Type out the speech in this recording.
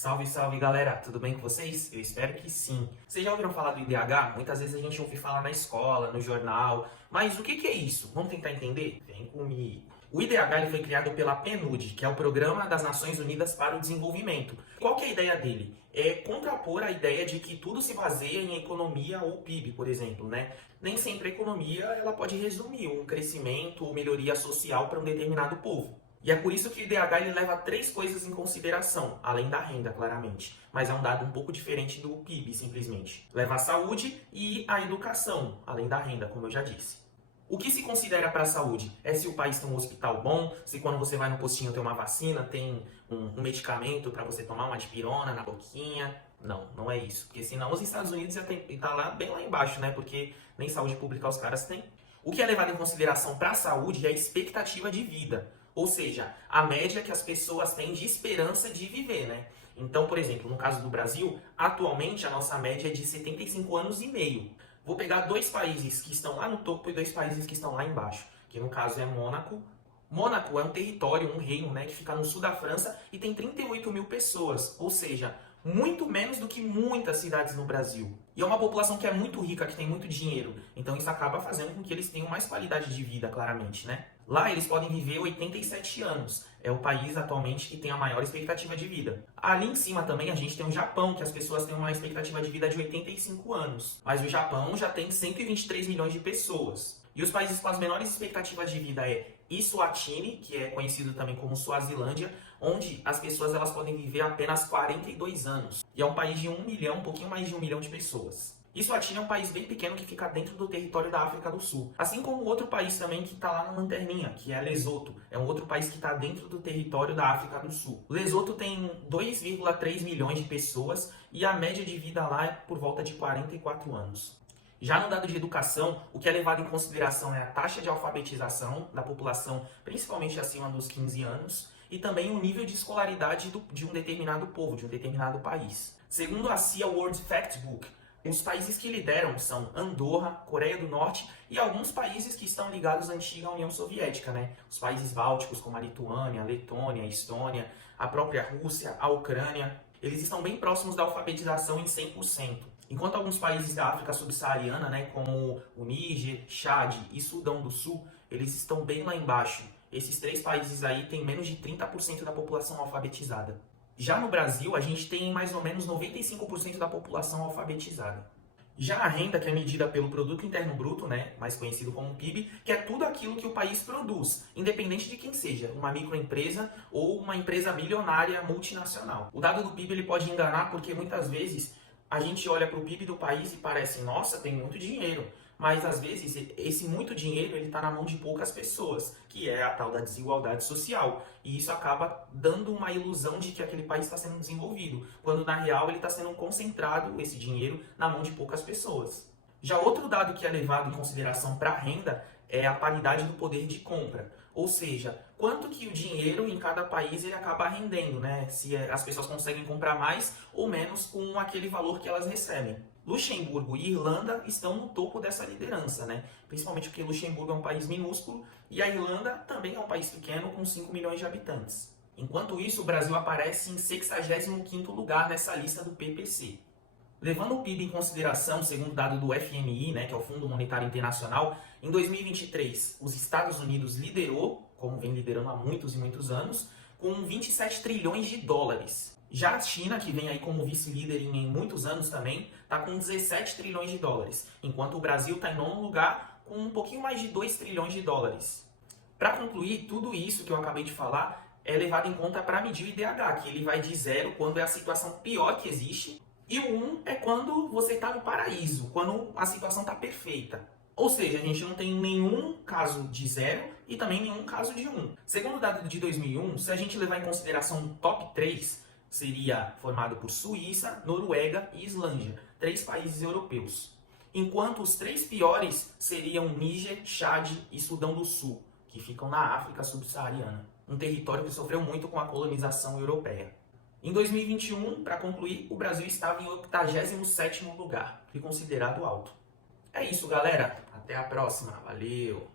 Salve, salve galera, tudo bem com vocês? Eu espero que sim. Vocês já ouviram falar do IDH? Muitas vezes a gente ouve falar na escola, no jornal, mas o que é isso? Vamos tentar entender? Vem comigo. O IDH ele foi criado pela PNUD, que é o Programa das Nações Unidas para o Desenvolvimento. Qual que é a ideia dele? É contrapor a ideia de que tudo se baseia em economia ou PIB, por exemplo, né? Nem sempre a economia ela pode resumir um crescimento ou melhoria social para um determinado povo. E é por isso que o IDH ele leva três coisas em consideração, além da renda, claramente. Mas é um dado um pouco diferente do PIB, simplesmente. Leva a saúde e a educação, além da renda, como eu já disse. O que se considera para a saúde? É se o país tem um hospital bom, se quando você vai no postinho tem uma vacina, tem um medicamento para você tomar, uma dipirona na boquinha. Não, não é isso. Porque senão os Estados Unidos já tá lá, bem lá embaixo, né? Porque nem saúde pública os caras têm. O que é levado em consideração para a saúde é a expectativa de vida. Ou seja, a média que as pessoas têm de esperança de viver, né? Então, por exemplo, no caso do Brasil, atualmente a nossa média é de 75 anos e meio. Vou pegar dois países que estão lá no topo e dois países que estão lá embaixo, que no caso é Mônaco. Mônaco é um território, um reino, né, que fica no sul da França e tem 38 mil pessoas, ou seja, muito menos do que muitas cidades no Brasil. E é uma população que é muito rica, que tem muito dinheiro. Então isso acaba fazendo com que eles tenham mais qualidade de vida, claramente, né? Lá eles podem viver 87 anos. É o país atualmente que tem a maior expectativa de vida. Ali em cima também a gente tem o Japão, que as pessoas têm uma expectativa de vida de 85 anos. Mas o Japão já tem 123 milhões de pessoas. E os países com as menores expectativas de vida é Eswatini, que é conhecido também como Suazilândia, onde as pessoas elas podem viver apenas 42 anos. E é um país de 1 milhão, um pouquinho mais de 1 milhão de pessoas. Eswatini é um país bem pequeno que fica dentro do território da África do Sul. Assim como outro país também que está lá na lanterninha, que é Lesoto. É um outro país que está dentro do território da África do Sul. Lesoto tem 2,3 milhões de pessoas e a média de vida lá é por volta de 44 anos. Já no dado de educação, o que é levado em consideração é a taxa de alfabetização da população, principalmente acima dos 15 anos, e também o nível de escolaridade de um determinado povo, de um determinado país. Segundo a CIA World Factbook, os países que lideram são Andorra, Coreia do Norte e alguns países que estão ligados à antiga União Soviética, né? Os países bálticos como a Lituânia, a Letônia, a Estônia, a própria Rússia, a Ucrânia. Eles estão bem próximos da alfabetização em 100%. Enquanto alguns países da África subsaariana, né, como o Níger, Chad e Sudão do Sul, eles estão bem lá embaixo. Esses três países aí têm menos de 30% da população alfabetizada. Já no Brasil, a gente tem mais ou menos 95% da população alfabetizada. Já a renda, que é medida pelo Produto Interno Bruto, né, mais conhecido como PIB, que é tudo aquilo que o país produz, independente de quem seja, uma microempresa ou uma empresa milionária multinacional. O dado do PIB ele pode enganar porque muitas vezes a gente olha para o PIB do país e parece, nossa, tem muito dinheiro. Mas às vezes esse muito dinheiro ele está na mão de poucas pessoas, que é a tal da desigualdade social. E isso acaba dando uma ilusão de que aquele país está sendo desenvolvido, quando na real ele está sendo concentrado, esse dinheiro, na mão de poucas pessoas. Já outro dado que é levado em consideração para a renda é a paridade do poder de compra. Ou seja, quanto que o dinheiro em cada país ele acaba rendendo, né? Se as pessoas conseguem comprar mais ou menos com aquele valor que elas recebem. Luxemburgo e Irlanda estão no topo dessa liderança, né? Principalmente porque Luxemburgo é um país minúsculo e a Irlanda também é um país pequeno com 5 milhões de habitantes. Enquanto isso, o Brasil aparece em 65º lugar nessa lista do PPC. Levando o PIB em consideração, segundo dado do FMI, né, que é o Fundo Monetário Internacional, em 2023 os Estados Unidos liderou, como vem liderando há muitos e muitos anos, com 27 trilhões de dólares. Já a China, que vem aí como vice-líder em muitos anos também, está com 17 trilhões de dólares, enquanto o Brasil está em nono lugar com um pouquinho mais de 2 trilhões de dólares. Para concluir, tudo isso que eu acabei de falar é levado em conta para medir o IDH, que ele vai de 0 quando é a situação pior que existe, e o 1 é quando você está no paraíso, quando a situação está perfeita. Ou seja, a gente não tem nenhum caso de 0 e também nenhum caso de 1. Segundo o dado de 2001, se a gente levar em consideração o top 3, seria formado por Suíça, Noruega e Islândia, 3 países europeus. Enquanto os 3 piores seriam Níger, Chad e Sudão do Sul, que ficam na África subsaariana, um território que sofreu muito com a colonização europeia. Em 2021, para concluir, o Brasil estava em 87º lugar, que é considerado alto. É isso, galera. Até a próxima. Valeu!